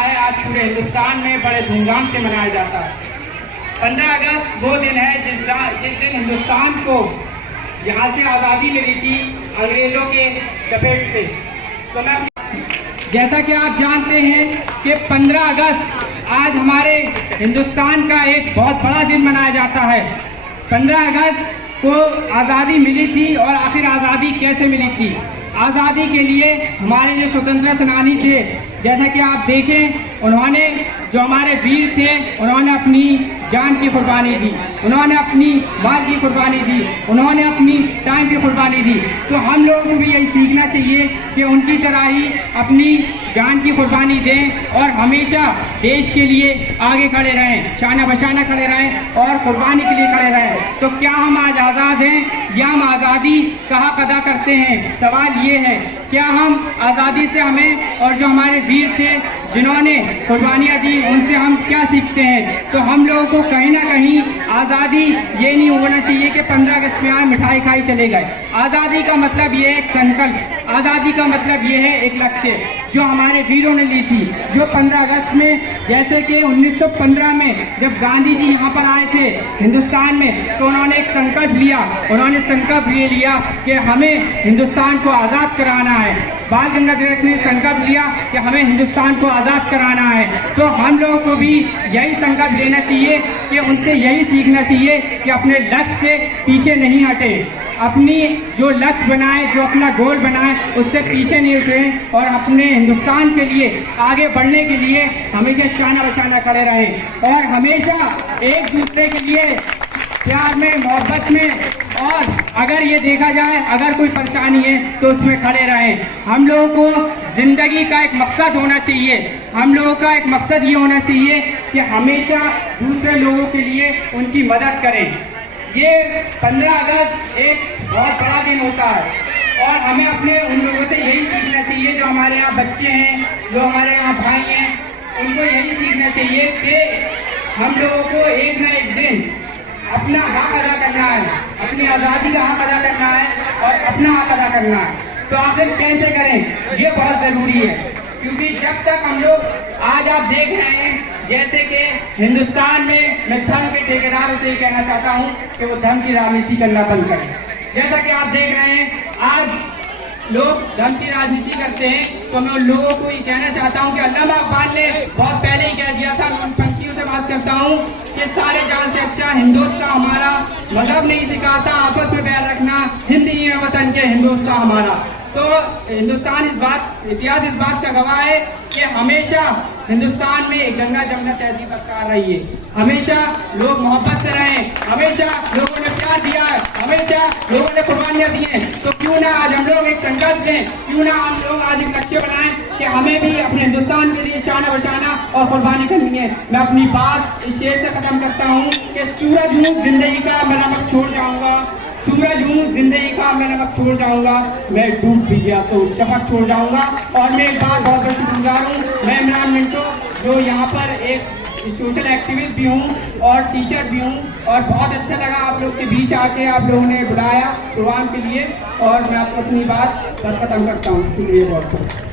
आज पूरे हिंदुस्तान में बड़े धूमधाम से मनाया जाता है। 15 अगस्त वो दिन है जिस दिन हिंदुस्तान को यहाँ से आज़ादी मिली थी अंग्रेजों के चपेट से। तो मैं जैसा कि आप जानते हैं कि 15 अगस्त आज हमारे हिंदुस्तान का एक बहुत बड़ा दिन मनाया जाता है। 15 अगस्त को आज़ादी मिली थी और आखिर आज़ादी कैसे मिली थी? आज़ादी के लिए हमारे जो स्वतंत्रता सेनानी थे, जैसा कि आप देखें, उन्होंने जो हमारे वीर थे उन्होंने अपनी जान की कुर्बानी दी, उन्होंने अपनी माल की कुर्बानी दी, उन्होंने अपनी टाइम की कुर्बानी दी। तो हम लोगों को भी यही सीखना चाहिए कि उनकी तरह ही अपनी जान की कुर्बानी दें और हमेशा देश के लिए आगे खड़े रहें, शाना बशाना खड़े रहें और कुर्बानी के लिए खड़े रहें। तो क्या हम आज आज़ाद हैं या हम आज़ादी कहाँ अदा करते हैं? सवाल ये है, क्या हम आज़ादी से हमें और जो हमारे वीर थे जिन्होंने कुर्बानियाँ दी उनसे हम क्या सीखते हैं? तो हम लोगों को कहीं ना कहीं आज़ादी ये नहीं होना चाहिए कि 15 अगस्त में आज मिठाई खाई चले गए। आज़ादी का मतलब ये है एक संकल्प, आज़ादी का मतलब ये है एक लक्ष्य जो हमारे वीरों ने ली थी। जो 15 अगस्त में, जैसे कि 1915 में जब गांधी जी यहाँ पर आए थे हिंदुस्तान में, तो उन्होंने एक संकल्प लिया, उन्होंने संकल्प ये लिया कि हमें हिंदुस्तान को आज़ाद कराना है। बाल गंगाधर तिलक ने संकल्प लिया कि हमें हिंदुस्तान को आज़ाद कराना है। तो हम लोगों को भी यही संकल्प लेना चाहिए कि उनसे यही सीखना चाहिए कि अपने लक्ष्य से पीछे नहीं हटे, अपनी जो लक्ष्य बनाए, जो अपना गोल बनाए, उससे पीछे नहीं हटे और अपने हिंदुस्तान के लिए आगे बढ़ने के लिए हमेशा शाना बशाना खड़े रहें और हमेशा एक दूसरे के लिए प्यार में, मोहब्बत में, और अगर ये देखा जाए अगर कोई परेशानी है तो उसमें खड़े रहें। हम लोगों को जिंदगी का एक मकसद होना चाहिए, हम लोगों का एक मकसद ये होना चाहिए कि हमेशा दूसरे लोगों के लिए उनकी मदद करें। ये 15 अगस्त एक बहुत बड़ा दिन होता है और हमें अपने उन लोगों से यही सीखना चाहिए, जो हमारे यहाँ बच्चे हैं, जो हमारे यहाँ भाई हैं, उनको यही सीखना चाहिए कि हम लोगों को एक न एक दिन अपना हक अदा करना है, अपनी आज़ादी का हक अदा करना है और अपना हक अदा करना है। तो आखिर कैसे करें, ये बहुत जरूरी है, क्योंकि जब तक हम लोग आज आप देख रहे हैं जैसे कि हिंदुस्तान में, मैं धर्म के ठेकेदारों से कहना चाहता हूँ कि वो धर्म की राजनीति करना बंद करें। जैसा कि आप देख रहे हैं आज लोग धर्म की राजनीति करते हैं, तो मैं उन लोगों को ये कहना चाहता हूँ कि अल्लामा इकबाल ने बहुत पहले ही कह दिया था, मैं उन पंक्तियों से बात करता हूँ कि सारे जान से अच्छा हिंदुस्तान हमारा, मजहब नहीं सिखाता आपस में बैर रखना, हिंदी है वतन के हिंदुस्तान हमारा। तो हिंदुस्तान इतिहास इस बात का गवाह है कि हमेशा हिंदुस्तान में गंगा जमुना तहजीब बरकरार रही है, हमेशा लोग मोहब्बत से रहें, हमेशा लोगों ने प्यार दिया है, हमेशा लोगों ने कुर्बानियां दी हैं। तो क्यों ना आज हम लोग एक संकल्प लें, क्यों ना हम लोग आज एक लक्ष्य बनाएं कि हमें भी अपने हिंदुस्तान के लिए शाना बशाना और कुर्बानी करनी है। मैं अपनी बात इस शेर से खत्म करता हूँ कि सूरज हूँ जिंदगी का, मैं नमक छोड़ जाऊंगा, सूरज हूँ जिंदगी का, मैं नमक छोड़ जाऊंगा, मैं डूब भी गया तो चमक छोड़ जाऊंगा। और मैं एक बात बहुत बड़ी शुक्रगुजार हूँ, मैं इमरान मिंटो जो यहाँ पर एक सोशल एक्टिविस्ट भी हूँ और टीचर भी हूँ, और बहुत अच्छा लगा आप लोग के बीच आके आप लोगों ने बुलाया प्रोग्राम के लिए, और मैं अपनी बात खत्म करता हूँ। शुक्रिया बहुत बहुत।